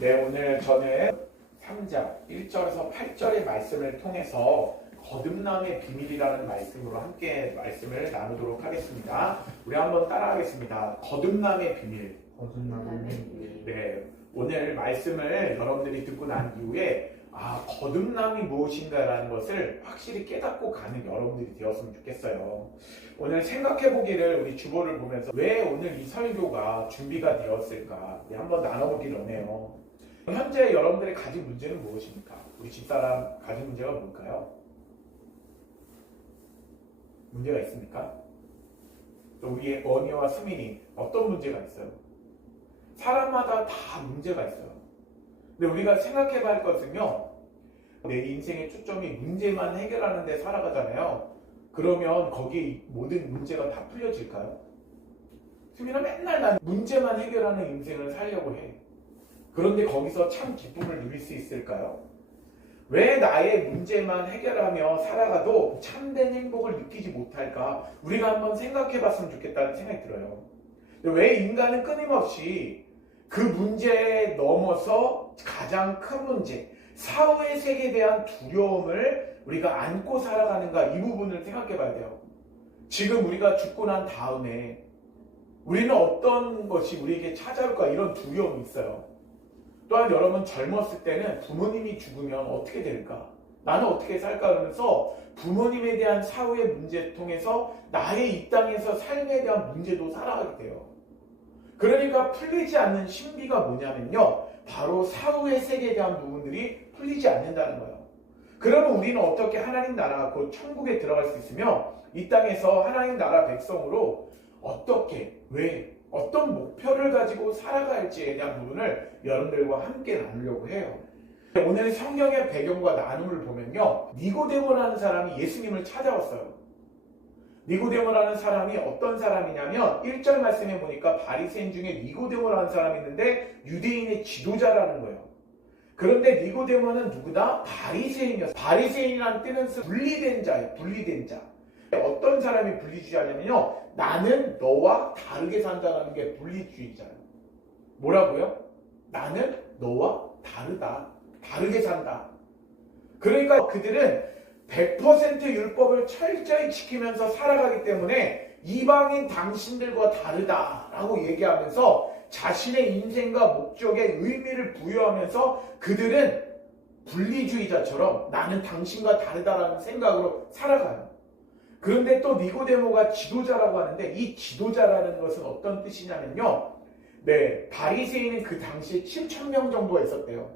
네, 오늘 저는 3장 1절에서 8절의 말씀을 통해서 거듭남의 비밀이라는 말씀으로 함께 말씀을 나누도록 하겠습니다. 우리 한번 따라하겠습니다. 거듭남의 비밀. 네, 오늘 말씀을 여러분들이 듣고 난 이후에 거듭남이 무엇인가라는 것을 확실히 깨닫고 가는 여러분들이 되었으면 좋겠어요. 오늘 생각해보기를 우리 주보를 보면서 왜 오늘 이 설교가 준비가 되었을까 한번 나눠보기를 원해요. 현재 여러분들이 가진 문제는 무엇입니까? 우리 집사람 가진 문제가 뭘까요? 문제가 있습니까? 또 우리의 언니와 수민이 어떤 문제가 있어요? 사람마다 다 문제가 있어요. 근데 우리가 생각해봐야 할 것은요, 내 인생의 초점이 문제만 해결하는 데 살아가잖아요. 그러면 거기에 모든 문제가 다 풀려질까요? 수민아 맨날 난 문제만 해결하는 인생을 살려고 해. 그런데 거기서 참 기쁨을 누릴 수 있을까요? 왜 나의 문제만 해결하며 살아가도 참된 행복을 느끼지 못할까? 우리가 한번 생각해 봤으면 좋겠다는 생각이 들어요. 왜 인간은 끊임없이 그 문제에 넘어서 가장 큰 문제, 사후의 세계에 대한 두려움을 우리가 안고 살아가는가, 이 부분을 생각해 봐야 돼요. 지금 우리가 죽고 난 다음에 우리는 어떤 것이 우리에게 찾아올까, 이런 두려움이 있어요. 또한 여러분 젊었을 때는 부모님이 죽으면 어떻게 될까? 나는 어떻게 살까? 그러면서 부모님에 대한 사후의 문제 통해서 나의 이 땅에서 삶에 대한 문제도 살아가게 돼요. 그러니까 풀리지 않는 신비가 뭐냐면요, 바로 사후의 세계에 대한 부분들이 풀리지 않는다는 거예요. 그러면 우리는 어떻게 하나님 나라, 곧 천국에 들어갈 수 있으며 이 땅에서 하나님 나라 백성으로 어떻게, 왜, 어떤 목표를 가지고 살아갈지에 대한 부분을 여러분들과 함께 나누려고 해요. 오늘 성경의 배경과 나눔을 보면요, 니고데모라는 사람이 예수님을 찾아왔어요. 니고데모라는 사람이 어떤 사람이냐면 1절 말씀에 보니까 바리새인 중에 니고데모라는 사람이 있는데 유대인의 지도자라는 거예요. 그런데 니고데모는 누구다? 바리새인이었어요. 바리새인이라는 뜻은 분리된 자예요. 분리된 자. 어떤 사람이 분리주의자냐면요, 나는 너와 다르게 산다는 게 분리주의자예요. 뭐라고요? 나는 너와 다르다. 다르게 산다. 그러니까 그들은 100% 율법을 철저히 지키면서 살아가기 때문에 이방인 당신들과 다르다라고 얘기하면서 자신의 인생과 목적에 의미를 부여하면서 그들은 분리주의자처럼 나는 당신과 다르다라는 생각으로 살아가요. 그런데 또 니고데모가 지도자라고 하는데, 이 지도자라는 것은 어떤 뜻이냐면요, 바리새인은 그 당시에 7,000명 정도가 있었대요.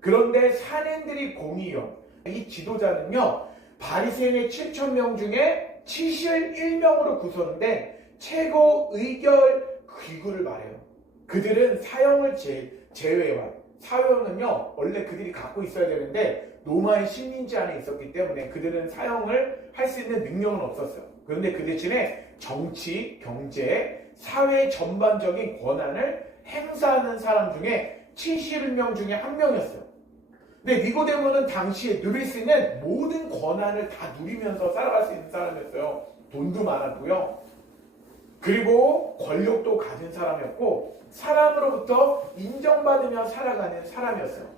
그런데 산인들이 공의요, 이 지도자는요, 바리새인의 7,000명 중에 71명으로 구성된 최고 의결 기구를 말해요. 그들은 사형을 제외한, 사형은요 원래 그들이 갖고 있어야 되는데 로마의 식민지 안에 있었기 때문에 그들은 사형을 할 수 있는 능력은 없었어요. 그런데 그 대신에 정치, 경제, 사회 전반적인 권한을 행사하는 사람 중에 71명 중에 한 명이었어요. 근데 니고데모는 당시에 누릴 수 있는 모든 권한을 다 누리면서 살아갈 수 있는 사람이었어요. 돈도 많았고요. 그리고 권력도 가진 사람이었고 사람으로부터 인정받으며 살아가는 사람이었어요.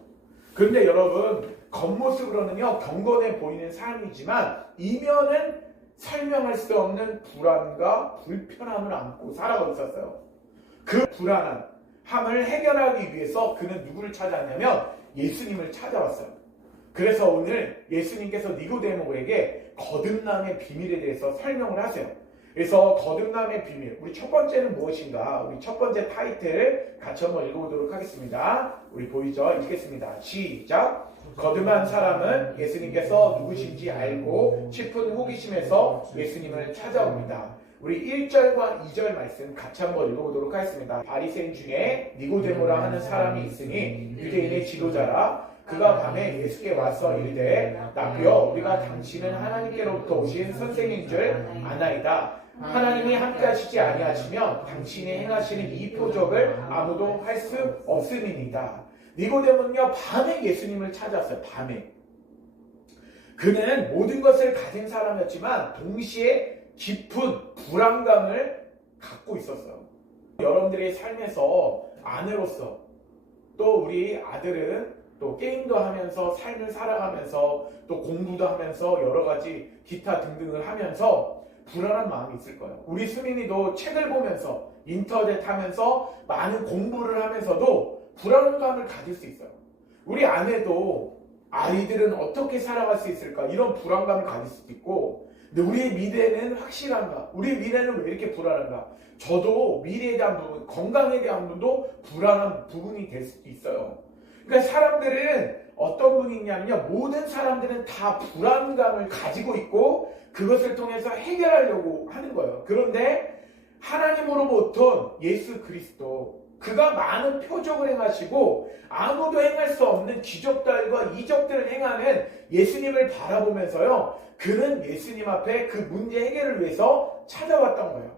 그런데 여러분, 겉모습으로는요 경건해 보이는 삶이지만 이면은 설명할 수 없는 불안과 불편함을 안고 살아가고 있었어요. 그 불안함을 해결하기 위해서 그는 누구를 찾았냐면 예수님을 찾아왔어요. 그래서 오늘 예수님께서 니고데모에게 거듭남의 비밀에 대해서 설명을 하세요. 그래서 거듭남의 비밀, 우리 첫 번째는 무엇인가? 우리 첫 번째 타이틀 같이 한번 읽어보도록 하겠습니다. 우리 보이죠? 읽겠습니다. 시작! 거듭난 사람은 예수님께서 누구신지 알고 싶은 호기심에서 예수님을 찾아옵니다. 우리 1절과 2절 말씀 같이 한번 읽어보도록 하겠습니다. 바리새인 중에 니고데모라 하는 사람이 있으니 유대인의 지도자라. 그가 밤에 예수께 와서 이르되 라비여, 우리가 당신은 하나님께로부터 오신 선생인 줄 아나이다. 하나님이 함께하시지 아니하시면 당신이 행하시는 이 표적을 아무도 할 수 없음이니이다. 니고데모는요 밤에 예수님을 찾았어요. 밤에. 그는 모든 것을 가진 사람이었지만 동시에 깊은 불안감을 갖고 있었어요. 여러분들의 삶에서 아내로서 또 우리 아들은 또 게임도 하면서 삶을 살아가면서 또 공부도 하면서 여러 가지 기타 등등을 하면서 불안한 마음이 있을 거예요. 우리 수민이도 책을 보면서 인터넷 하면서 많은 공부를 하면서도 불안감을 가질 수 있어요. 우리 아내도 아이들은 어떻게 살아갈 수 있을까 이런 불안감을 가질 수도 있고, 근데 우리의 미래는 확실한가? 우리의 미래는 왜 이렇게 불안한가? 저도 미래에 대한 부분, 건강에 대한 부분도 불안한 부분이 될 수도 있어요. 그러니까 사람들은 어떤 분이 있냐면요, 모든 사람들은 다 불안감을 가지고 있고 그것을 통해서 해결하려고 하는 거예요. 그런데 하나님으로부터 예수 그리스도, 그가 많은 표적을 행하시고 아무도 행할 수 없는 기적들과 이적들을 행하는 예수님을 바라보면서요, 그는 예수님 앞에 그 문제 해결을 위해서 찾아왔던 거예요.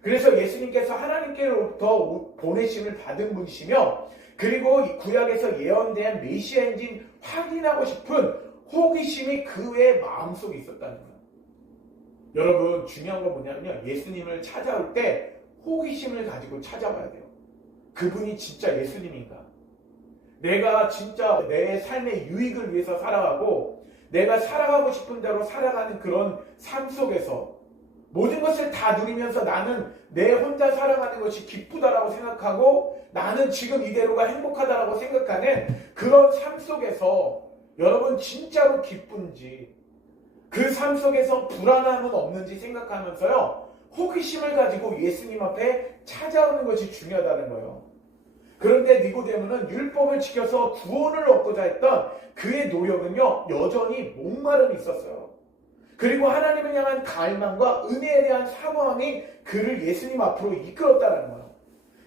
그래서 예수님께서 하나님께로부터 보내심을 받은 분이시며, 그리고 이 구약에서 예언된 메시아인지 확인하고 싶은 호기심이 그의 마음속에 있었다는 거예요. 여러분, 중요한 건 뭐냐면요, 예수님을 찾아올 때 호기심을 가지고 찾아와야 돼요. 그분이 진짜 예수님인가? 내가 진짜 내 삶의 유익을 위해서 살아가고 내가 살아가고 싶은 대로 살아가는 그런 삶 속에서 모든 것을 다 누리면서 나는 내 혼자 살아가는 것이 기쁘다라고 생각하고 나는 지금 이대로가 행복하다라고 생각하는 그런 삶 속에서 여러분 진짜로 기쁜지, 그 삶 속에서 불안함은 없는지 생각하면서요, 호기심을 가지고 예수님 앞에 찾아오는 것이 중요하다는 거예요. 그런데 니고데모는 율법을 지켜서 구원을 얻고자 했던 그의 노력은요, 여전히 목마름이 있었어요. 그리고 하나님을 향한 갈망과 은혜에 대한 사모함이 그를 예수님 앞으로 이끌었다는 거예요.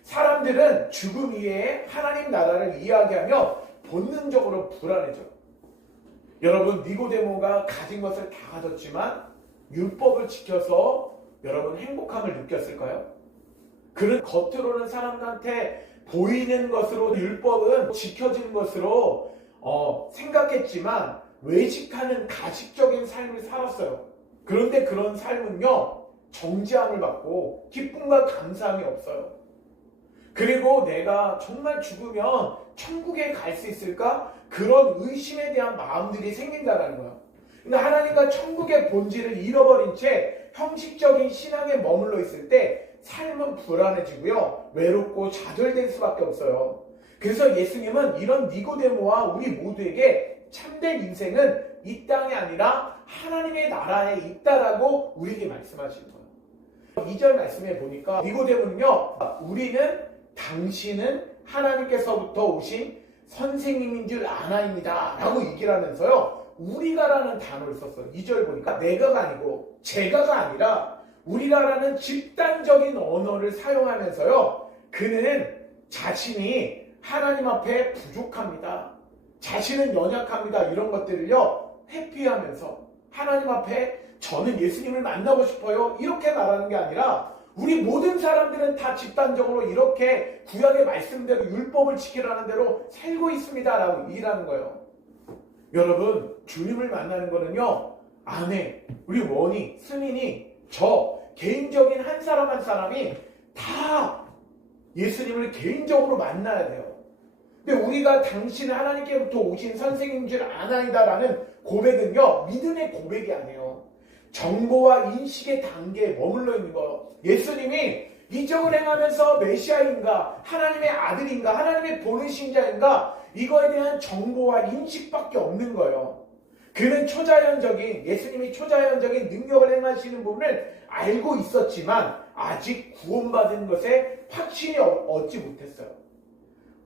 사람들은 죽음 이외에 하나님 나라를 이야기하며 본능적으로 불안해져요. 여러분, 니고데모가 가진 것을 다 가졌지만 율법을 지켜서 여러분 행복함을 느꼈을까요? 그는 겉으로는 사람들한테 보이는 것으로 율법은 지켜지는 것으로 생각했지만 외식하는 가식적인 삶을 살았어요. 그런데 그런 삶은요, 정죄함을 받고 기쁨과 감사함이 없어요. 그리고 내가 정말 죽으면 천국에 갈 수 있을까? 그런 의심에 대한 마음들이 생긴다는 거예요. 근데 하나님과 천국의 본질을 잃어버린 채 형식적인 신앙에 머물러 있을 때 삶은 불안해지고요, 외롭고 좌절될 수밖에 없어요. 그래서 예수님은 이런 니고데모와 우리 모두에게 참된 인생은 이 땅이 아니라 하나님의 나라에 있다라고 우리에게 말씀하시는 거예요. 2절 말씀에 보니까 니고데모는요, 우리는 당신은 하나님께서부터 오신 선생님인 줄 아나입니다 라고 얘기를 하면서요, 우리가라는 단어를 썼어요. 2절 보니까 내가가 아니고 제가가 아니라 우리라라는 집단적인 언어를 사용하면서요, 그는 자신이 하나님 앞에 부족합니다, 자신은 연약합니다, 이런 것들을요 회피하면서 하나님 앞에 저는 예수님을 만나고 싶어요 이렇게 말하는 게 아니라, 우리 모든 사람들은 다 집단적으로 이렇게 구약의 말씀대로 율법을 지키라는 대로 살고 있습니다 라고 얘기하는 거예요. 여러분, 주님을 만나는 거는요, 아내, 우리 원희, 수민이, 저 개인적인 한 사람 한 사람이 다 예수님을 개인적으로 만나야 돼요. 근데 우리가 당신은 하나님께부터 오신 선생님인 줄 아나이다라는 고백은요, 믿음의 고백이 아니에요. 정보와 인식의 단계에 머물러 있는 거예요. 예수님이 이적을 행하면서 메시아인가, 하나님의 아들인가, 하나님의 보내신 자인가, 이거에 대한 정보와 인식밖에 없는 거예요. 그는 초자연적인, 예수님이 초자연적인 능력을 행하시는 부분을 알고 있었지만 아직 구원받은 것에 확신이 얻지 못했어요.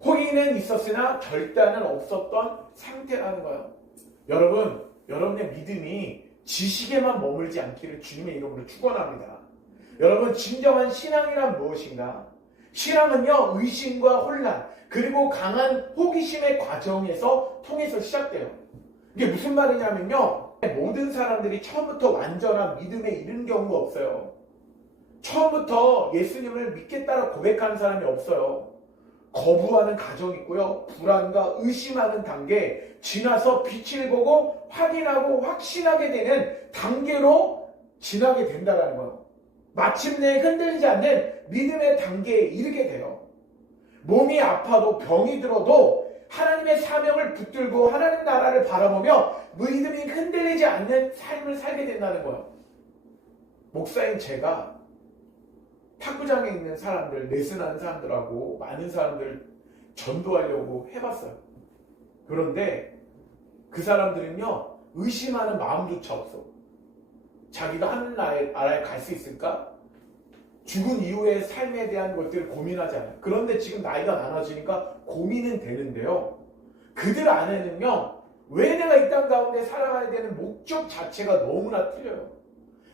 호기는 있었으나 결단은 없었던 상태라는 거예요. 여러분, 여러분의 믿음이 지식에만 머물지 않기를 주님의 이름으로 축원합니다. 여러분, 진정한 신앙이란 무엇인가? 신앙은요, 의심과 혼란, 그리고 강한 호기심의 과정에서 통해서 시작돼요. 이게 무슨 말이냐면요, 모든 사람들이 처음부터 완전한 믿음에 이르는 경우가 없어요. 처음부터 예수님을 믿겠다고 고백하는 사람이 없어요. 거부하는 과정이 있고요, 불안과 의심하는 단계 지나서 빛을 보고 확인하고 확신하게 되는 단계로 지나게 된다는 거예요. 마침내 흔들리지 않는 믿음의 단계에 이르게 돼요. 몸이 아파도 병이 들어도 하나님의 사명을 붙들고 하나님 나라를 바라보며 믿음이 흔들리지 않는 삶을 살게 된다는 거예요. 목사인 제가 탁구장에 있는 사람들, 레슨하는 사람들하고 많은 사람들 전도하려고 해봤어요. 그런데 그 사람들은요, 의심하는 마음조차 없어. 자기가 하는 나라에 갈 수 있을까? 죽은 이후의 삶에 대한 것들을 고민하지 않아요. 그런데 지금 나이가 많아지니까 고민은 되는데요. 그들 안에는요, 왜 내가 이 땅 가운데 살아가야 되는 목적 자체가 너무나 틀려요.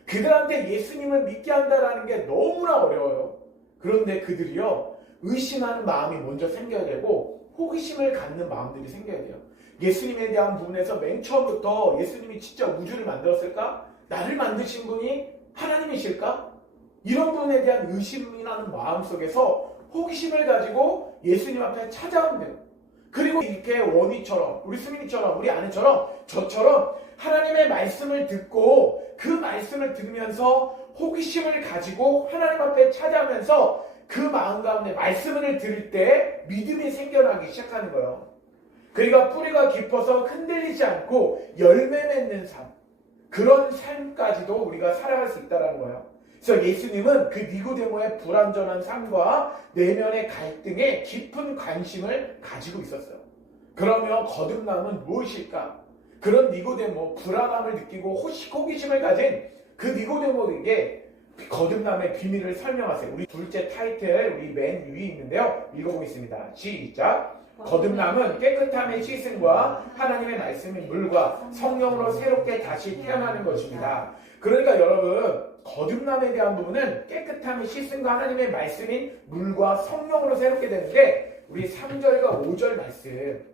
그들한테 예수님을 믿게 한다는 게 너무나 어려워요. 그런데 그들이요, 의심하는 마음이 먼저 생겨야 되고 호기심을 갖는 마음들이 생겨야 돼요. 예수님에 대한 부분에서 맨 처음부터 예수님이 진짜 우주를 만들었을까? 나를 만드신 분이 하나님이실까? 이런 부분에 대한 의심이라는 마음 속에서 호기심을 가지고 예수님 앞에 찾아오면 돼요. 그리고 이렇게 원희처럼, 우리 수민이처럼, 우리 아내처럼, 저처럼 하나님의 말씀을 듣고 그 말씀을 들으면서 호기심을 가지고 하나님 앞에 찾아오면서 그 마음 가운데 말씀을 들을 때 믿음이 생겨나기 시작하는 거예요. 그러니까 뿌리가 깊어서 흔들리지 않고 열매 맺는 삶, 그런 삶까지도 우리가 살아갈 수 있다는 거예요. 그래서 예수님은 그 니고데모의 불완전한 삶과 내면의 갈등에 깊은 관심을 가지고 있었어요. 그러면 거듭남은 무엇일까? 그런 니고데모, 불안함을 느끼고 호기심을 가진 그 니고데모에게 거듭남의 비밀을 설명하세요. 우리 둘째 타이틀, 우리 맨 위에 있는데요. 읽어보겠습니다. 시작! 거듭남은 깨끗함의 씻음과 하나님의 말씀인 물과 성령으로 새롭게 다시 태어나는 것입니다. 그러니까 여러분, 거듭남에 대한 부분은 깨끗함의 씻음과 하나님의 말씀인 물과 성령으로 새롭게 되는데, 우리 3절과 5절 말씀,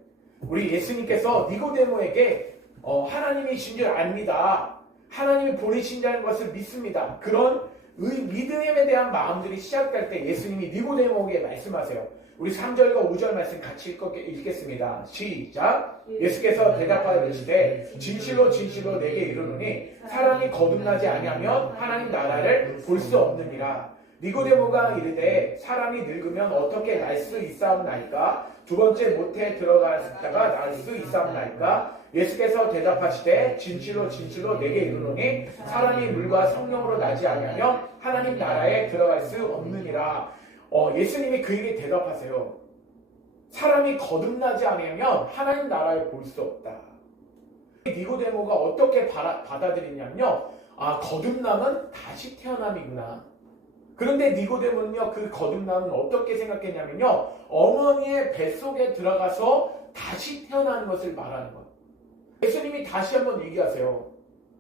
우리 예수님께서 니고데모에게 하나님이신 줄 압니다. 하나님이 보내신다는 것을 믿습니다. 그런 믿음에 대한 마음들이 시작될 때 예수님이 니고데모에게 말씀하세요. 우리 3절과 5절 말씀 같이 읽겠습니다. 시작! 예수께서 대답하여 이르시되 진실로 진실로 내게 이르노니 사람이 거듭나지 아니하면 하나님 나라를 볼 수 없느니라. 니고데모가 이르되 사람이 늙으면 어떻게 날 수 있사옵나이까? 두 번째 모태에 들어갔다가 날 수 있사옵나이까? 예수께서 대답하시되 진실로 진실로 내게 이르노니 사람이 물과 성령으로 나지 아니하면 하나님 나라에 들어갈 수 없느니라. 예수님이 그에게 대답하세요. 사람이 거듭나지 않으면 하나님 나라에 볼 수 없다. 니고데모가 어떻게 받아들이냐면요. 거듭남은 다시 태어남이구나. 그런데 니고데모는요, 그 거듭남은 어떻게 생각했냐면요, 어머니의 뱃속에 들어가서 다시 태어나는 것을 말하는 거예요. 예수님이 다시 한번 얘기하세요.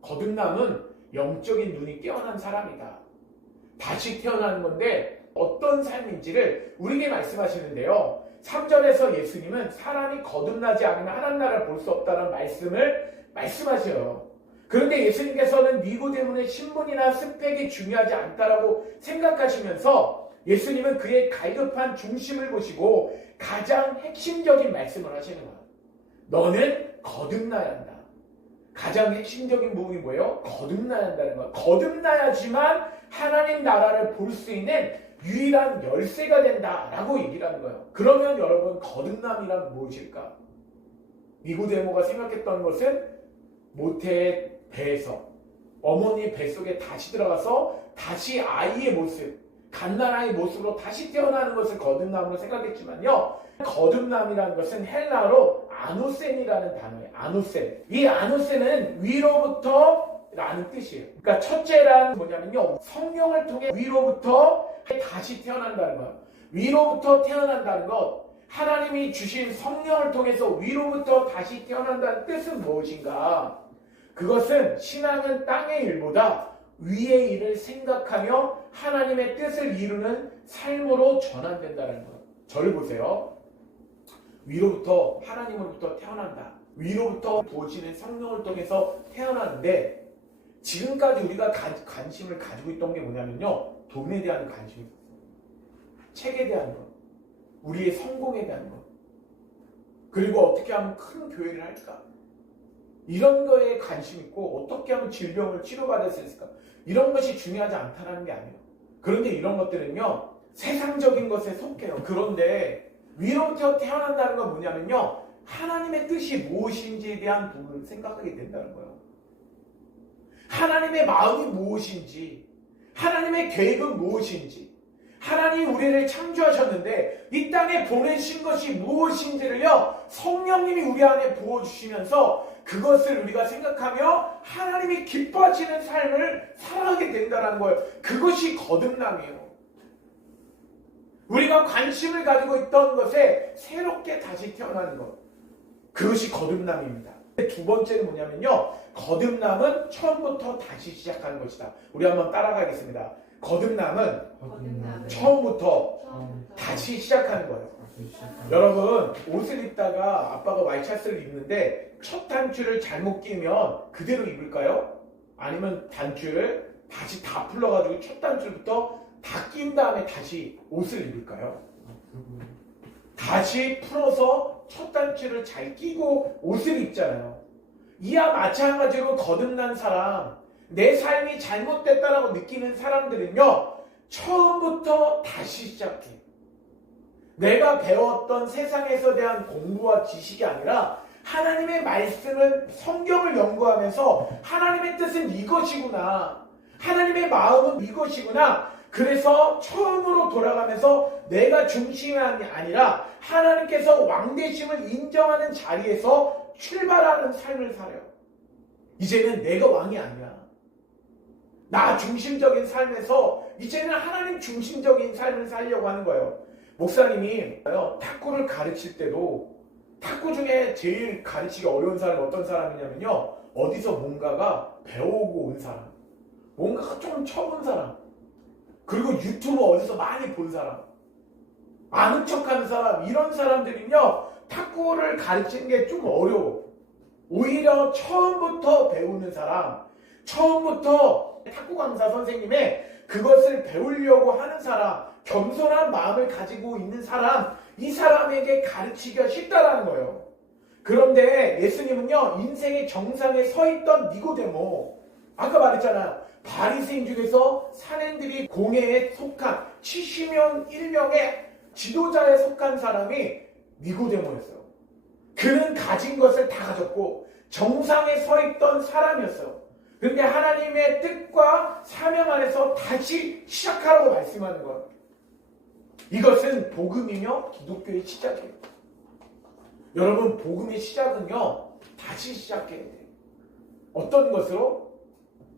거듭남은 영적인 눈이 깨어난 사람이다. 다시 태어나는 건데 어떤 삶인지를 우리에게 말씀하시는데요. 3절에서 예수님은 사람이 거듭나지 않으면 하나님 나라를 볼 수 없다는 말씀을 말씀하셔요. 그런데 예수님께서는 니고데모의 신분이나 스펙이 중요하지 않다라고 생각하시면서 예수님은 그의 갈급한 중심을 보시고 가장 핵심적인 말씀을 하시는 거예요. 너는 거듭나야 한다. 가장 핵심적인 부분이 뭐예요? 거듭나야 한다는 거예요. 거듭나야지만 하나님 나라를 볼 수 있는 유일한 열쇠가 된다라고 얘기를 하는 거예요. 그러면 여러분, 거듭남이란 무엇일까? 니고데모가 생각했던 것은 모태의 배에서 어머니 뱃속에 다시 들어가서 다시 아이의 모습, 갓난아이의 모습으로 다시 태어나는 것을 거듭남으로 생각했지만요, 거듭남이라는 것은 헬라어로 아노센이라는 단어예요. 아노센. 이 아노센은 위로부터 라는 뜻이에요. 그러니까 첫째란 뭐냐면요, 성령을 통해 위로부터 다시 태어난다는 거예요. 위로부터 태어난다는 것, 하나님이 주신 성령을 통해서 위로부터 다시 태어난다는 뜻은 무엇인가? 그것은 신앙은 땅의 일보다 위의 일을 생각하며 하나님의 뜻을 이루는 삶으로 전환된다는 거예요. 저를 보세요. 위로부터, 하나님으로부터 태어난다. 위로부터 부어지는 성령을 통해서 태어나는데, 지금까지 우리가 관심을 가지고 있던 게 뭐냐면요, 돈에 대한 관심이 있었어요. 책에 대한 것, 우리의 성공에 대한 것, 그리고 어떻게 하면 큰 교회를 할까, 이런 거에 관심 있고 어떻게 하면 질병을 치료받을 수 있을까, 이런 것이 중요하지 않다는 게 아니에요. 그런데 이런 것들은요, 세상적인 것에 속해요. 그런데 위로부터 태어난다는 건 뭐냐면요, 하나님의 뜻이 무엇인지에 대한 부분을 생각하게 된다는 거예요. 하나님의 마음이 무엇인지, 하나님의 계획은 무엇인지, 하나님이 우리를 창조하셨는데 이 땅에 보내신 것이 무엇인지를요, 성령님이 우리 안에 부어주시면서 그것을 우리가 생각하며 하나님이 기뻐하시는 삶을 살아가게 된다는 거예요. 그것이 거듭남이에요. 우리가 관심을 가지고 있던 것에 새롭게 다시 태어나는 것, 그것이 거듭남입니다. 두 번째는 뭐냐면요, 거듭남은 처음부터 다시 시작하는 것이다. 우리 한번 따라가겠습니다. 거듭남은 처음부터 다시 시작하는 거예요. 여러분, 옷을 입다가 아빠가 와이셔츠를 입는데 첫 단추를 잘못 끼면 그대로 입을까요? 아니면 단추를 다시 다 풀러가지고 첫 단추부터 다 낀 다음에 다시 옷을 입을까요? 다시 풀어서 첫 단추를 잘 끼고 옷을 입잖아요. 이와 마찬가지로 거듭난 사람, 내 삶이 잘못됐다라고 느끼는 사람들은요, 처음부터 다시 시작해. 내가 배웠던 세상에서 대한 공부와 지식이 아니라 하나님의 말씀을, 성경을 연구하면서 하나님의 뜻은 이것이구나, 하나님의 마음은 이것이구나, 그래서 처음으로 돌아가면서 내가 중심이 아니라 하나님께서 왕되심을 인정하는 자리에서 출발하는 삶을 살아요. 이제는 내가 왕이 아니야. 나 중심적인 삶에서 이제는 하나님 중심적인 삶을 살려고 하는 거예요. 목사님이 탁구를 가르칠 때도 탁구 중에 제일 가르치기 어려운 사람이 어떤 사람이냐면요, 어디서 뭔가가 배우고 온 사람, 뭔가가 좀 쳐본 사람, 그리고 유튜브 어디서 많이 본 사람, 아는 척하는 사람, 이런 사람들은요, 탁구를 가르치는 게 좀 어려워. 오히려 처음부터 배우는 사람, 처음부터 탁구 강사 선생님의 그것을 배우려고 하는 사람, 겸손한 마음을 가지고 있는 사람, 이 사람에게 가르치기가 쉽다라는 거예요. 그런데 예수님은요, 인생의 정상에 서 있던 니고데모, 아까 말했잖아요. 바리새인 중에서 산행들이 공회에 속한 70명 1명의 지도자에 속한 사람이 니고데모였어요. 그는 가진 것을 다 가졌고 정상에 서 있던 사람이었어요. 그런데 하나님의 뜻과 사명 안에서 다시 시작하라고 말씀하는 거예요. 이것은 복음이며 기독교의 시작이에요. 여러분, 복음의 시작은요, 다시 시작해야 돼요. 어떤 것으로?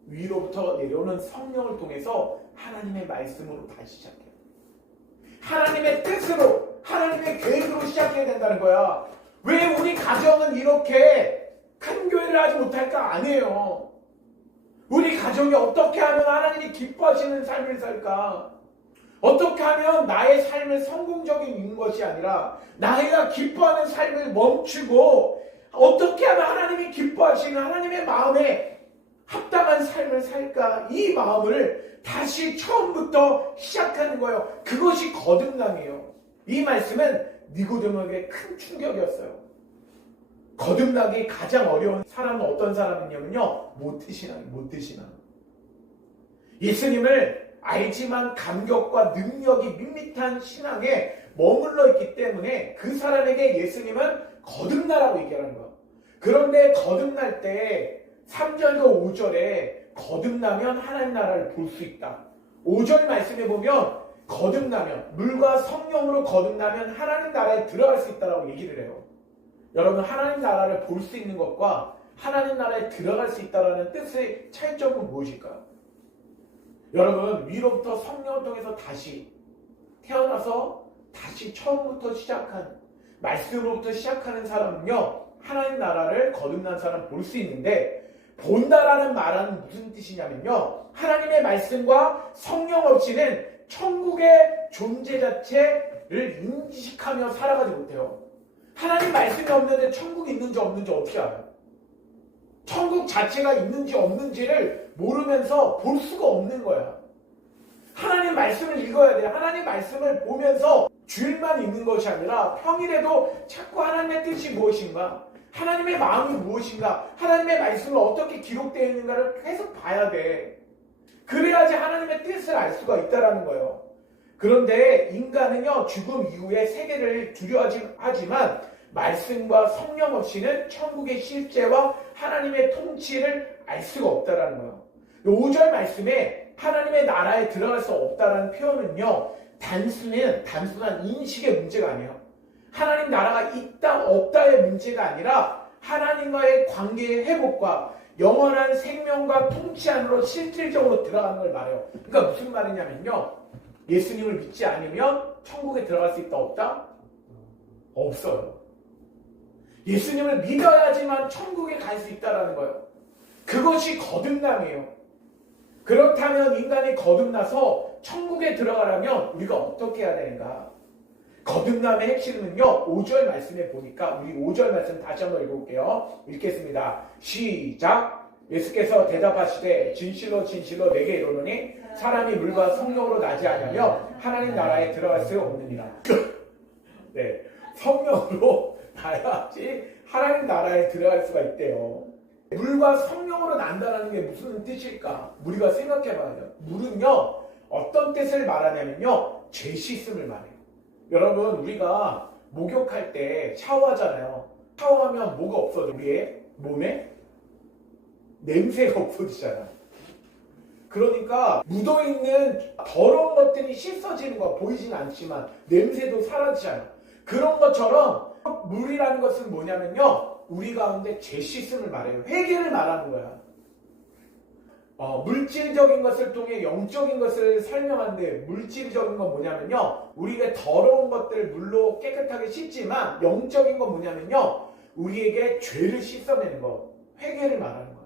위로부터 내려오는 성령을 통해서 하나님의 말씀으로 다시 시작해요. 하나님의 뜻으로, 하나님의 계획으로 시작해야 된다는 거야. 왜 우리 가정은 이렇게 큰 교회를 하지 못할까? 아니에요. 우리 가정이 어떻게 하면 하나님이 기뻐하시는 삶을 살까? 어떻게 하면 나의 삶을 성공적인 것이 아니라 나이가 기뻐하는 삶을 멈추고 어떻게 하면 하나님이 기뻐하시는 하나님의 마음에 합당한 삶을 살까? 이 마음을 다시 처음부터 시작하는 거예요. 그것이 거듭남이에요. 이 말씀은 니고데모에게 큰 충격이었어요. 거듭나기 가장 어려운 사람은 어떤 사람이냐면요, 모태신앙. 예수님을 알지만 감격과 능력이 밋밋한 신앙에 머물러 있기 때문에 그 사람에게 예수님은 거듭나라고 얘기하는 거예요. 그런데 거듭날 때 3절과 5절에 거듭나면 하나님 나라를 볼 수 있다. 5절 말씀에 보면 거듭나면, 물과 성령으로 거듭나면 하나님 나라에 들어갈 수 있다라고 얘기를 해요. 여러분, 하나님 나라를 볼 수 있는 것과 하나님 나라에 들어갈 수 있다라는 뜻의 차이점은 무엇일까요? 여러분, 위로부터 성령을 통해서 다시 태어나서 다시 처음부터 시작한 말씀으로부터 시작하는 사람은요, 하나님 나라를 거듭난 사람 볼 수 있는데, 본다라는 말은 무슨 뜻이냐면요, 하나님의 말씀과 성령 없이는 천국의 존재 자체를 인식하며 살아가지 못해요. 하나님 말씀이 없는데 천국이 있는지 없는지 어떻게 알아요? 천국 자체가 있는지 없는지를 모르면서 볼 수가 없는 거야. 하나님 말씀을 읽어야 돼요. 하나님 말씀을 보면서 주일만 있는 것이 아니라 평일에도 자꾸 하나님의 뜻이 무엇인가, 하나님의 마음이 무엇인가, 하나님의 말씀은 어떻게 기록되어 있는가를 계속 봐야 돼. 그래야지 하나님의 뜻을 알 수가 있다라는 거예요. 그런데 인간은요, 죽음 이후에 세계를 두려워하지만 말씀과 성령 없이는 천국의 실제와 하나님의 통치를 알 수가 없다라는 거예요. 5절 말씀에 하나님의 나라에 들어갈 수 없다라는 표현은요, 단순한 인식의 문제가 아니에요. 하나님 나라가 있다 없다의 문제가 아니라 하나님과의 관계의 회복과 영원한 생명과 통치 안으로 실질적으로 들어가는 걸 말해요. 그러니까 무슨 말이냐면요, 예수님을 믿지 않으면 천국에 들어갈 수 있다 없다? 없어요. 예수님을 믿어야지만 천국에 갈 수 있다는 거예요. 그것이 거듭남이에요. 그렇다면 인간이 거듭나서 천국에 들어가려면 우리가 어떻게 해야 되는가? 거듭남의 핵심은요, 5절 말씀에 보니까, 우리 5절 말씀 다시 한번 읽어볼게요. 읽겠습니다. 시작. 예수께서 대답하시되 진실로 진실로 내게 이르노니 사람이 물과 성령으로 나지 않으면 하나님 나라에 들어갈 수 없느니라. 네, 성령으로 나야지 하나님 나라에 들어갈 수가 있대요. 물과 성령으로 난다는 게 무슨 뜻일까? 우리가 생각해봐야 돼요. 물은요, 어떤 뜻을 말하냐면요, 죄 씻음을 말해요. 여러분, 우리가 목욕할 때 샤워하잖아요. 샤워하면 뭐가 없어져? 우리의 몸에 냄새가 없어지잖아. 그러니까 묻어있는 더러운 것들이 씻어지는 거 보이진 않지만 냄새도 사라지잖아. 그런 것처럼 물이라는 것은 뭐냐면요, 우리 가운데 죄 씻음을 말해요. 회개를 말하는 거야. 물질적인 것을 통해 영적인 것을 설명하는데, 물질적인 건 뭐냐면요, 우리가 더러운 것들을 물로 깨끗하게 씻지만 영적인 건 뭐냐면요, 우리에게 죄를 씻어내는 거, 회개를 말하는 거예요.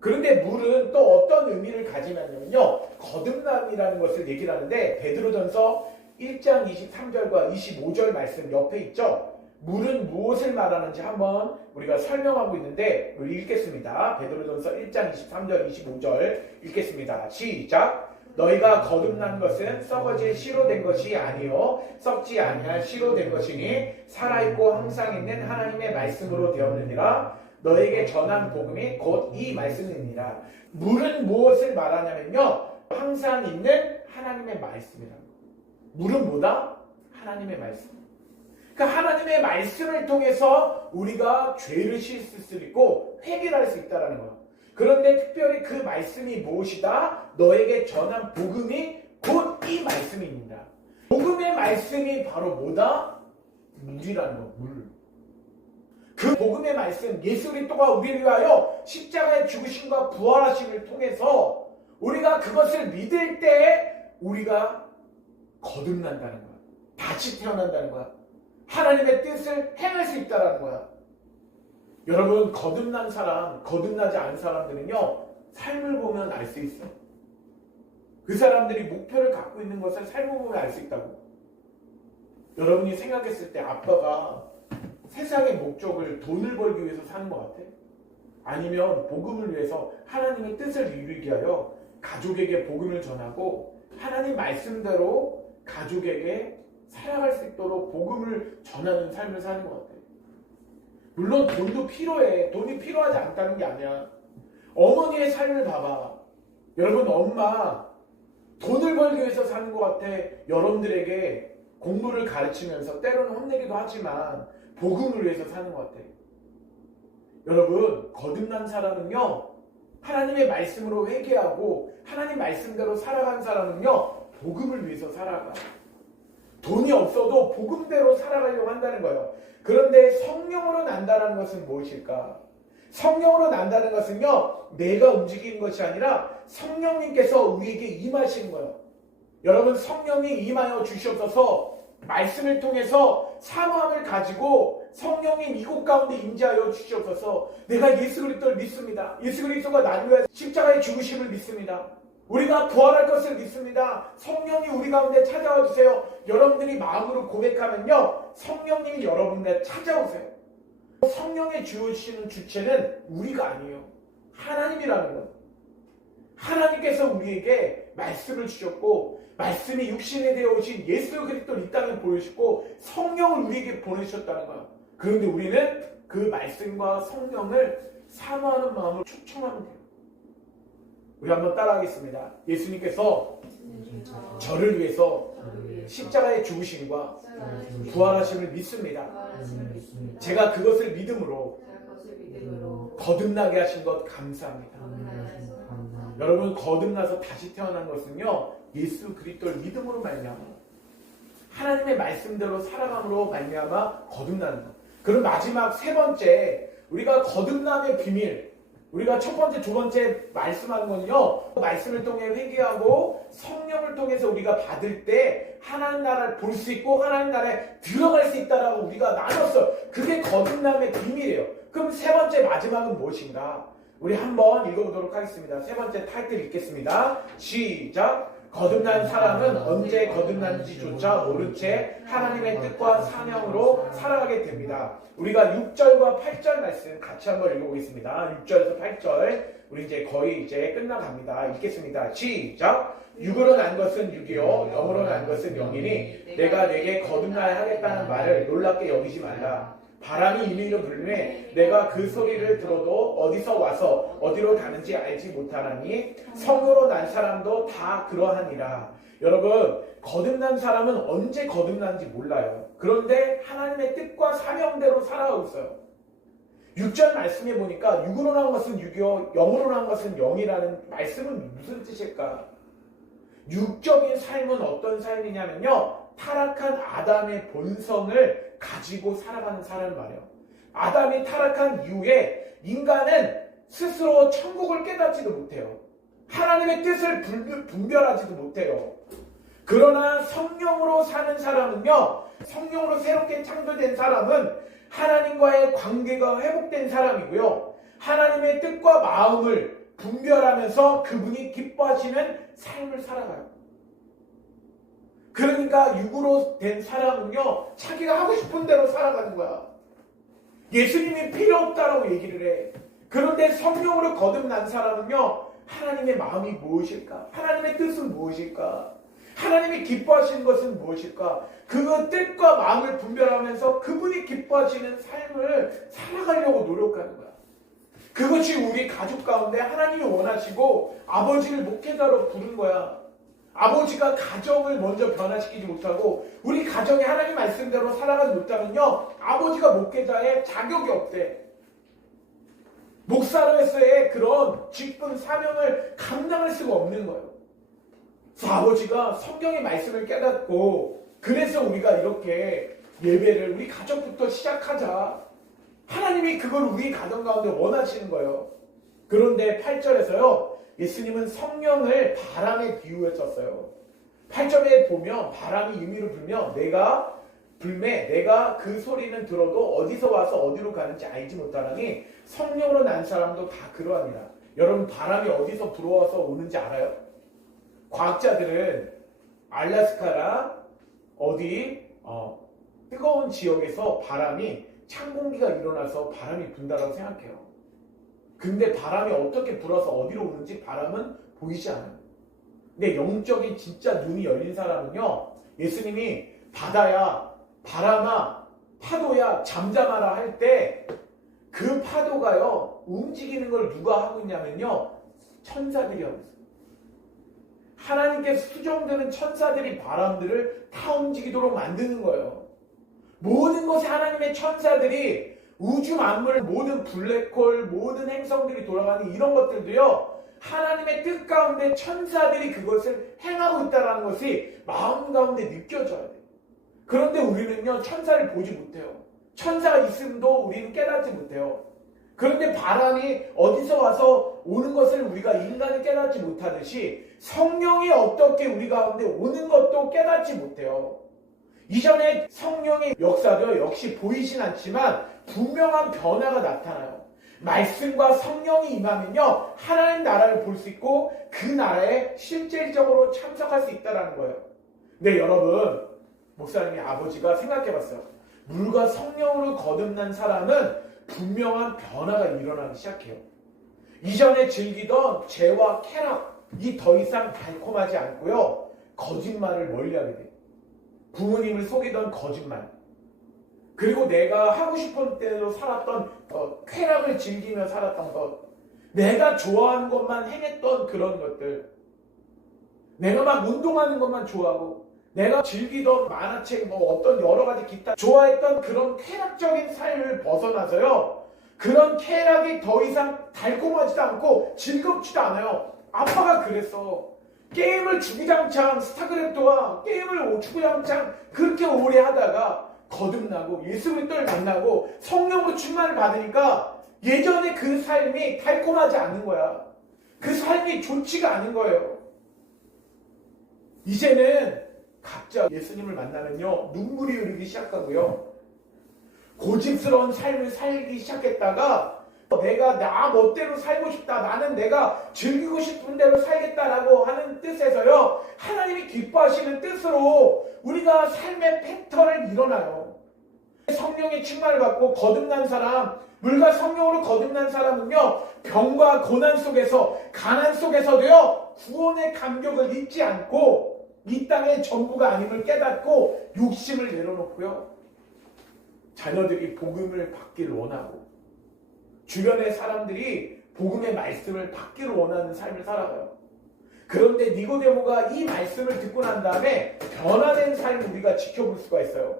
그런데 물은 또 어떤 의미를 가지냐면요, 거듭남이라는 것을 얘기를 하는데, 베드로전서 1장 23절과 25절 말씀 옆에 있죠. 물은 무엇을 말하는지 한번 우리가 설명하고 있는데, 우리 읽겠습니다. 베드로전서 1장 23절 25절 읽겠습니다. 시작. 너희가 거듭난 것은 썩어질 씨로 된 것이 아니요 썩지 아니할 씨로 된 것이니 살아있고 항상 있는 하나님의 말씀으로 되었느니라. 너에게 전한 복음이 곧 이 말씀입니다. 물은 무엇을 말하냐면요, 항상 있는 하나님의 말씀이라고. 물은 뭐다? 하나님의 말씀. 그러니까 하나님의 말씀을 통해서 우리가 죄를 씻을 수 있고 회개할 수 있다는 거예요. 그런데 특별히 그 말씀이 무엇이다? 너에게 전한 복음이 곧 이 말씀입니다. 복음의 말씀이 바로 뭐다? 물이라는 거, 물. 그 복음의 말씀, 예수 그리스도가 우리를 위하여 십자가의 죽으심과 부활하심을 통해서 우리가 그것을 믿을 때 우리가 거듭난다는 거야. 다시 태어난다는 거야. 하나님의 뜻을 행할 수 있다는 거야. 여러분, 거듭난 사람, 거듭나지 않은 사람들은요, 삶을 보면 알 수 있어. 그 사람들이 목표를 갖고 있는 것을 삶을 보면 알 수 있다고. 여러분이 생각했을 때 아빠가 세상의 목적을 돈을 벌기 위해서 사는 것 같아? 아니면 복음을 위해서 하나님의 뜻을 이루기 위하여 가족에게 복음을 전하고 하나님 말씀대로 가족에게 살아갈 수 있도록 복음을 전하는 삶을 사는 것 같아. 물론 돈도 필요해. 돈이 필요하지 않다는 게 아니야. 어머니의 삶을 봐봐. 여러분, 엄마 돈을 벌기 위해서 사는 것 같아. 여러분들에게 공부를 가르치면서 때로는 혼내기도 하지만 복음을 위해서 사는 것 같아. 여러분, 거듭난 사람은요, 하나님의 말씀으로 회개하고 하나님 말씀대로 살아간 사람은요, 복음을 위해서 살아가. 돈이 없어도 복음대로 살아가려고 한다는 거예요. 그런데 성령으로 난다는 것은 무엇일까? 성령으로 난다는 것은요, 내가 움직이는 것이 아니라 성령님께서 우리에게 임하시는 거예요. 여러분, 성령이 임하여 주시옵소서. 말씀을 통해서 사모함을 가지고 성령님 이곳 가운데 임재하여 주시옵소서. 내가 예수 그리스도를 믿습니다. 예수 그리스도가 나를 위해 십자가의 죽으심을 믿습니다. 우리가 부활할 것을 믿습니다. 성령이 우리 가운데 찾아와 주세요. 여러분들이 마음으로 고백하면요, 성령님이 여러분들 찾아오세요. 성령의 주시는 주체는 우리가 아니에요. 하나님이라는 거예요. 하나님께서 우리에게 말씀을 주셨고, 말씀이 육신에 되어 오신 예수 그리스도를 이 땅에 보여주시고 성령을 우리에게 보내주셨다는 거예요. 그런데 우리는 그 말씀과 성령을 사모하는 마음으로 초청하면 돼요. 우리 한번 따라하겠습니다. 예수님께서 저를 위해서 십자가의 죽으심과 부활하심을 믿습니다. 제가 그것을 믿음으로 거듭나게 하신 것 감사합니다. 여러분, 거듭나서 다시 태어난 것은요, 예수 그리스도를 믿음으로 말미암아 하나님의 말씀대로 살아감으로 말미암아 거듭나는 것. 그리고 마지막 세 번째, 우리가 거듭남의 비밀, 우리가 첫 번째, 두 번째 말씀하는 건요, 말씀을 통해 회개하고 성령을 통해서 우리가 받을 때 하나님 나라를 볼 수 있고 하나님 나라에 들어갈 수 있다라고 우리가 나눴어요. 그게 거듭남의 비밀이에요. 그럼 세 번째 마지막은 무엇인가? 우리 한번 읽어보도록 하겠습니다. 세 번째 타이틀 읽겠습니다. 시작! 거듭난 사람은 언제 거듭난지조차 모른 채 하나님의 뜻과 사명으로 살아가게 됩니다. 우리가 6절과 8절 말씀 같이 한번 읽어보겠습니다. 6절에서 8절 우리 이제 거의 이제 끝나갑니다. 읽겠습니다. 시작! 육으로 난 것은 육이요 영으로 난 것은 영이니 내가 내게 거듭나야 하겠다는 말을 놀랍게 여기지 말라. 바람이 이리로 불매 내가 그 소리를 들어도 어디서 와서 어디로 가는지 알지 못하나니 성으로 난 사람도 다 그러하니라. 여러분, 거듭난 사람은 언제 거듭난지 몰라요. 그런데 하나님의 뜻과 사명대로 살아가고 있어요. 6절 말씀해 보니까 육으로 난 것은 육이요 영으로 난 것은 영이라는 말씀은 무슨 뜻일까? 육적인 삶은 어떤 삶이냐면요, 타락한 아담의 본성을 가지고 살아가는 사람을 말해요. 아담이 타락한 이후에 인간은 스스로 천국을 깨닫지도 못해요. 하나님의 뜻을 분별하지도 못해요. 그러나 성령으로 사는 사람은요, 성령으로 새롭게 창조된 사람은 하나님과의 관계가 회복된 사람이고요, 하나님의 뜻과 마음을 분별하면서 그분이 기뻐하시는 삶을 살아가요. 그러니까 육으로 된 사람은요, 자기가 하고 싶은 대로 살아가는 거야. 예수님이 필요 없다라고 얘기를 해. 그런데 성령으로 거듭난 사람은요, 하나님의 마음이 무엇일까? 하나님의 뜻은 무엇일까? 하나님이 기뻐하시는 것은 무엇일까? 그 뜻과 마음을 분별하면서 그분이 기뻐하시는 삶을 살아가려고 노력하는 거야. 그것이 우리 가족 가운데 하나님이 원하시고 아버지를 목회자로 부른 거야. 아버지가 가정을 먼저 변화시키지 못하고 우리 가정이 하나님 말씀대로 살아가지 못하면요, 아버지가 목회자의 자격이 없대. 목사로서의 그런 직분 사명을 감당할 수가 없는 거예요. 그래서 아버지가 성경의 말씀을 깨닫고, 그래서 우리가 이렇게 예배를 우리 가족부터 시작하자. 하나님이 그걸 우리 가정 가운데 원하시는 거예요. 그런데 8절에서요, 예수님은 성령을 바람에 비유해 줬어요. 8절에 보면 바람이 임의로 불며 내가 그 소리는 들어도 어디서 와서 어디로 가는지 알지 못하라니 성령으로 난 사람도 다 그러하니라. 여러분, 바람이 어디서 불어와서 오는지 알아요? 과학자들은 알래스카나 어디 뜨거운 지역에서 바람이 찬 공기가 일어나서 바람이 분다라고 생각해요. 근데 바람이 어떻게 불어서 어디로 오는지 바람은 보이지 않아요. 근데 영적인 진짜 눈이 열린 사람은요, 예수님이 바다야, 바람아, 파도야, 잠잠하라 할 때 그 파도가요, 움직이는 걸 누가 하고 있냐면요, 천사들이 하고 있어요. 하나님께서 수정되는 천사들이 바람들을 다 움직이도록 만드는 거예요. 모든 것이 하나님의 천사들이 우주 만물, 모든 블랙홀, 모든 행성들이 돌아가는 이런 것들도요, 하나님의 뜻 가운데 천사들이 그것을 행하고 있다는 것이 마음 가운데 느껴져야 돼요. 그런데 우리는요, 천사를 보지 못해요. 천사가 있음도 우리는 깨닫지 못해요. 그런데 바람이 어디서 와서 오는 것을 우리가 인간이 깨닫지 못하듯이 성령이 어떻게 우리 가운데 오는 것도 깨닫지 못해요. 이전에 성령의 역사도 역시 보이진 않지만 분명한 변화가 나타나요. 말씀과 성령이 임하면요, 하나님 나라를 볼 수 있고 그 나라에 실질적으로 참석할 수 있다는 거예요. 네, 여러분, 목사님의 아버지가 생각해봤어요. 물과 성령으로 거듭난 사람은 분명한 변화가 일어나기 시작해요. 이전에 즐기던 죄와 쾌락이 더 이상 달콤하지 않고요, 거짓말을 멀리하게 돼요. 부모님을 속이던 거짓말, 그리고 내가 하고 싶은 대로 살았던 쾌락을 즐기며 살았던 것, 내가 좋아하는 것만 행했던 그런 것들, 내가 막 운동하는 것만 좋아하고 내가 즐기던 만화책 어떤 여러 가지 기타 좋아했던 그런 쾌락적인 삶을 벗어나서요. 그런 쾌락이 더 이상 달콤하지도 않고 즐겁지도 않아요. 아빠가 그랬어. 게임을 주구장창 스타크래프트와 게임을 주구장창 그렇게 오래 하다가 거듭나고 예수 그리스도를 만나고 성령으로 충만을 받으니까 예전에 그 삶이 달콤하지 않은 거야. 그 삶이 좋지가 않은 거예요. 이제는 각자 예수님을 만나면요 눈물이 흐르기 시작하고요 고집스러운 삶을 살기 시작했다가 내가 나 멋대로 살고 싶다, 나는 내가 즐기고 싶은 대로 살겠다라고 하는 뜻에서요 하나님이 기뻐하시는 뜻으로 우리가 삶의 패턴을 일어나요. 성령의 충만을 받고 거듭난 사람, 물과 성령으로 거듭난 사람은요 병과 고난 속에서 가난 속에서도요 구원의 감격을 잊지 않고 이 땅의 전부가 아님을 깨닫고 욕심을 내려놓고요 자녀들이 복음을 받기를 원하고 주변의 사람들이 복음의 말씀을 받기를 원하는 삶을 살아가요. 그런데 니고데모가 이 말씀을 듣고 난 다음에 변화된 삶을 우리가 지켜볼 수가 있어요.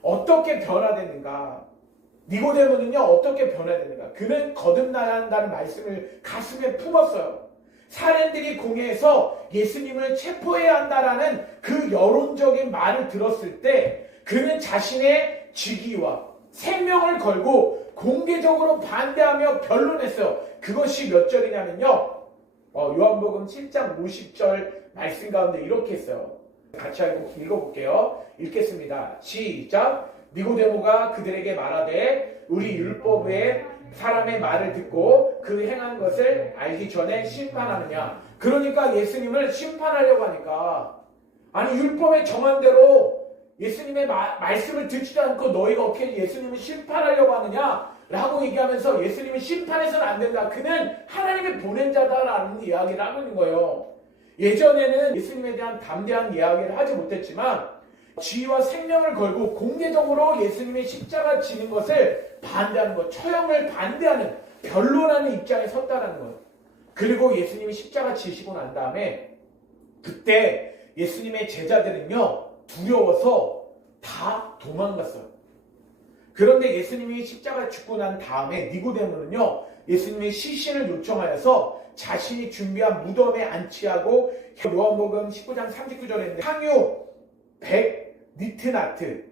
어떻게 변화되는가? 니고데모는요 어떻게 변화되는가? 그는 거듭나야 한다는 말씀을 가슴에 품었어요. 사람들이 공회에서 예수님을 체포해야 한다라는 그 여론적인 말을 들었을 때 그는 자신의 직위와 생명을 걸고 공개적으로 반대하며 변론했어요. 그것이 몇 절이냐면요 요한복음 7장 50절 말씀 가운데 이렇게 했어요. 같이 읽어볼게요. 읽겠습니다. 시작. 니고데모가 그들에게 말하되 우리 율법의 사람의 말을 듣고 그 행한 것을 알기 전에 심판하느냐. 그러니까 예수님을 심판하려고 하니까 아니 율법에 정한 대로 예수님의 말씀을 듣지도 않고 너희가 어떻게 예수님을 심판하려고 하느냐 라고 얘기하면서 예수님을 심판해서는 안 된다. 그는 하나님의 보낸 자다라는 이야기를 하고 있는 거예요. 예전에는 예수님에 대한 담대한 이야기를 하지 못했지만 지위와 생명을 걸고 공개적으로 예수님의 십자가 지는 것을 반대하는 것, 처형을 반대하는 변론하는 입장에 섰다는 거예요. 그리고 예수님이 십자가 지시고 난 다음에 그때 예수님의 제자들은요 두려워서 다 도망갔어요. 그런데 예수님이 십자가 죽고 난 다음에 니고데모는요 예수님의 시신을 요청하여서 자신이 준비한 무덤에 안치하고 요한복음 19장 39절에 있는데 향유 100니트나트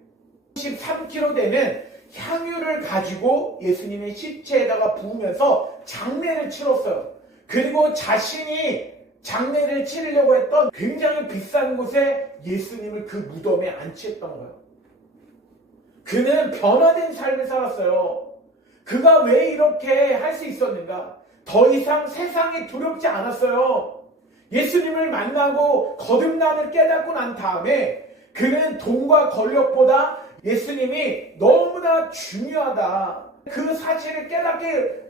13kg 되는 향유를 가지고 예수님의 시체에다가 부으면서 장례를 치렀어요. 그리고 자신이 장례를 치르려고 했던 굉장히 비싼 곳에 예수님을 그 무덤에 안치했던 거예요. 그는 변화된 삶을 살았어요. 그가 왜 이렇게 할 수 있었는가? 더 이상 세상이 두렵지 않았어요. 예수님을 만나고 거듭남을 깨닫고 난 다음에 그는 돈과 권력보다 예수님이 너무나 중요하다. 그 사실을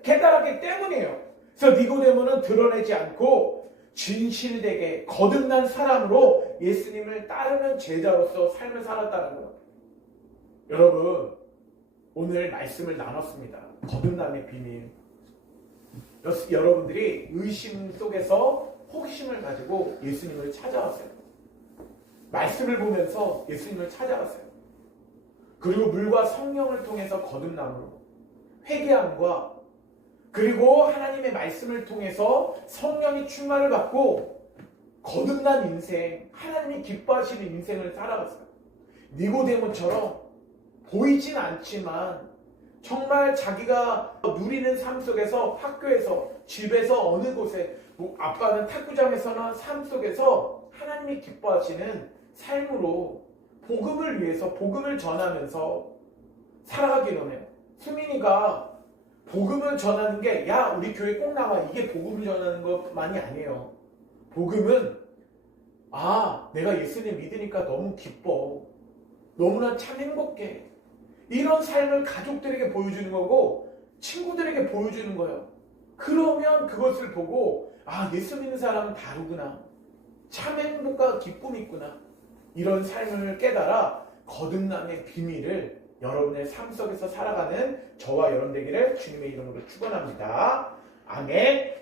깨달았기 때문이에요. 그래서 니고데모는 드러내지 않고 진실되게 거듭난 사람으로 예수님을 따르는 제자로서 삶을 살았다는 거예요. 여러분, 오늘 말씀을 나눴습니다. 거듭남의 비밀. 여러분들이 의심 속에서 호기심을 가지고 예수님을 찾아왔어요. 말씀을 보면서 예수님을 찾아갔어요. 그리고 물과 성령을 통해서 거듭남으로 회개함과 그리고 하나님의 말씀을 통해서 성령이 충만을 받고 거듭난 인생, 하나님이 기뻐하시는 인생을 살아갔어요. 니고데모처럼 보이진 않지만 정말 자기가 누리는 삶 속에서 학교에서 집에서 어느 곳에 아빠는 탁구장에서나 삶 속에서 하나님이 기뻐하시는 삶으로 복음을 위해서 복음을 전하면서 살아가기로 해요. 수민이가 복음을 전하는 게 야 우리 교회 꼭 나와 이게 복음을 전하는 것만이 아니에요. 복음은 내가 예수님 믿으니까 너무 기뻐. 너무나 참 행복해. 이런 삶을 가족들에게 보여주는 거고 친구들에게 보여주는 거예요. 그러면 그것을 보고 예수 믿는 사람은 다르구나. 참 행복과 기쁨이 있구나. 이런 삶을 깨달아 거듭남의 비밀을 여러분의 삶 속에서 살아가는 저와 여러분 되기를 주님의 이름으로 축원합니다. 아멘.